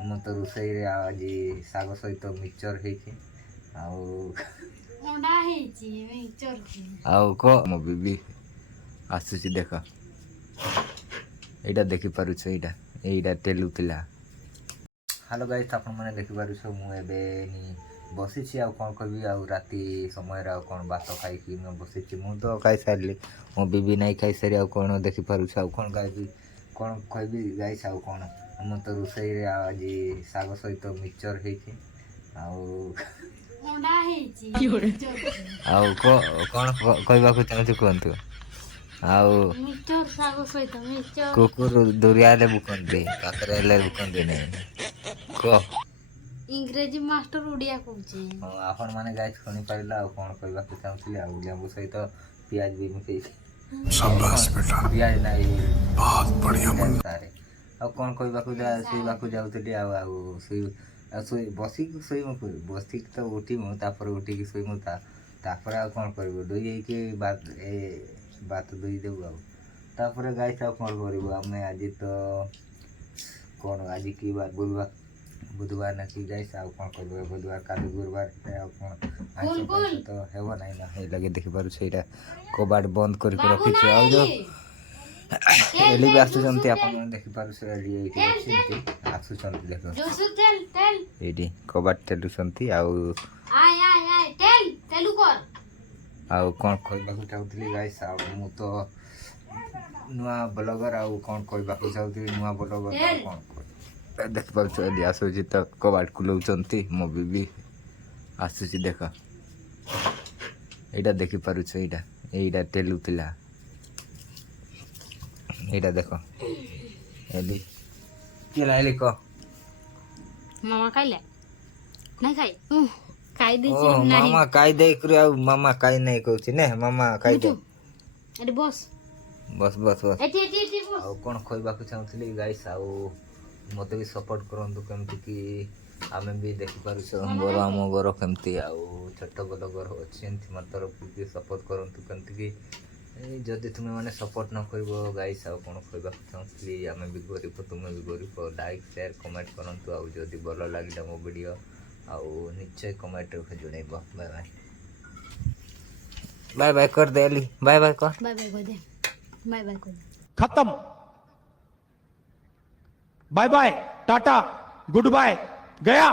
हम तो रोषई रे आज शाग सहित मिक्सचर ହେଇଛି ଆଉ ଅଣ୍ଡା ହେଇଛି ମିକ୍ସଚର କି ଆଉ କହ ମୋ ବେବି ଆସୁଛି ଦେଖ ଏଇଟା ଦେଖିପାରୁଛ ଏଇଟା ତେଲୁଥିଲା। ହ୍ୟାଲୋ ଗାଇସ୍ ଆପଣମାନେ ଦେଖିପାରୁଛ ମୁଁ ଏବେ ବସିଛି ଆଉ କ'ଣ କହିବି ଆଉ ରାତି ସମୟରେ ଆଉ କ'ଣ ଭାତ ଖାଇକି ମୁଁ ବସିଛି। ମୁଁ ତ ଖାଇସାରିଲି ମୋ ବେବି ନାଇଁ ଖାଇସାରି ଆଉ କ'ଣ ଦେଖିପାରୁଛ ଆଉ କ'ଣ ଗାଇବି କ'ଣ କହିବି ଗାଇସ୍ ଆଉ କ'ଣ ଆମ ତ ରୋଷେଇରେ ଆଜି ଶାଗ ସହିତ ମିକ୍ସଚର ହେଇଛି ଆଉ ଅଣ୍ଡା ହେଇଛି ଆଉ କ'ଣ କହିବାକୁ ଚାହୁଁଛୁ କୁହନ୍ତୁ। ଆଉ ମିକ୍ସଚର ଶାଗ ସହିତ ମିକ୍ସଚର କୁକୁର ଦୂରିଆ ହେଲେ ଭୁକନ୍ତି ପାଖରେ ହେଲେ ଭୁକନ୍ତି ନାହିଁ କହ। ଇଂରେଜୀ ମାଷ୍ଟର ଓଡ଼ିଆ କହୁଛି। ହଁ ଆପଣମାନେ ଗାଇସ୍ ଶୁଣିପାରିଲା ଆଉ କ'ଣ କହିବାକୁ ଚାହୁଁଥିଲି ଆଉ ଲେମ୍ବୁ ସହିତ ପିଆଜ ବି ମିଶେଇଛି ପିଆଜ ନାହିଁ ସାରେ ଆଉ କ'ଣ କହିବାକୁ ଶୋଇବାକୁ ଯାଉଥିଲି ଆଉ ବସିକି ତ ଉଠିମୁ ତାପରେ ଉଠିକି ଶୋଇମୁ ତାପରେ ଆଉ କ'ଣ କରିବୁ ଦୁଇ ହେଇକି ବାତ ଦେଇଦେବୁ ଆଉ ତାପରେ ଗାଇସ୍ ଆଉ କ'ଣ କରିବୁ ଆମେ ଆଜି ତ କ'ଣ ଆଜି କି ବାର ବୁଧବାର ନା କି ଗାଇସ୍ ଆଉ କ'ଣ କରିବୁ ବୁଧବାର କାଲି ଗୁରୁବାର ଆଉ କ'ଣ ଆଇଁଷ ତ ହେବ ନାହିଁ ନା ହେଇ ଲାଗି ଦେଖିପାରୁଛୁ ଏଇଟା କବାଟ ବନ୍ଦ କରିକି ରଖିଛୁ ଆଉ ଯେଉଁ ଏଲି ବି ଆସୁଛନ୍ତି ଆପଣମାନେ ଦେଖିପାରୁଛୁ ଏଲି ଏଇଠି ଅଛନ୍ତି ଆସୁଛନ୍ତି ଦେଖ ଏଇଠି କବାଟ ତେଲୁଛନ୍ତି ଆଉ କ'ଣ କହିବାକୁ ଚାହୁଁଥିଲି ଗାଇସ୍ ଆଉ ମୁଁ ତ ନୂଆ ବ୍ଲଗର ଆଉ କ'ଣ କହିବାକୁ ଚାହୁଁଥିଲି ନୂଆ ବ୍ଲଗର ଆଉ କ'ଣ ଦେଖିପାରୁଛ ଏଲି ଆସୁଛି ତ କବାଟ ଖୋଲଉଛନ୍ତି ମୋ ବେବି ଆସୁଛି ଦେଖ ଏଇଟା ଦେଖିପାରୁଛ ଏଇଟା ତେଲୁଥିଲା ଏଇଟା ଦେଖ ଏଲି କିଏ ଲାଇଲି କହ ମାମା ଖାଇଲେ ନାଇଁ ଖାଇ ଦେଇଛି ମାମା ଖାଇ ଦେଇକରି ଆଉ ମାମା ଖାଇ ନାହିଁ କହୁଛି ନେ ମାମା ଖାଇଦେ ଏଠି ବସ୍ ବସ୍ ବସ୍ ବସ୍ ଏଠି ଆଉ କ'ଣ କହିବାକୁ ଚାହୁଁଥିଲି ଗାଇସ୍ ଆଉ ମୋତେ ବି ସପୋର୍ଟ କରନ୍ତୁ କେମିତି କି ଆମେ ବି ଦେଖିପାରୁଛୁ ଆମ ଘର କେମିତି ଆଉ ଛୋଟ ବଡ଼ ଘର ଅଛି ଏମିତି ମୋ ତରଫରୁ ବି ସପୋର୍ଟ କରନ୍ତୁ କେମିତି କି ଯଦି ତୁମେ ମାନେ ସପୋର୍ଟ ନ କରିବ ଗାଇସ୍ ଆଉ କ'ଣ କହିବାକୁ ଚାହୁଁଥିଲି ଆମେ ବି ଗରିବ ତୁମେ ବି ଗରିବ ଲାଇକ୍ ସେୟାର କମେଣ୍ଟ କରନ୍ତୁ ଆଉ ଯଦି ଭଲ ଲାଗିଲା ମୋ ଭିଡ଼ିଓ ଆଉ ନିଶ୍ଚୟ କମେଣ୍ଟରେ ଜଣାଇବ ବାଏ ବାଏ କରିଦେ ଏଲି ବାଏ ବାଏ କର बाय बाय खत्म bye bye tata goodbye गया।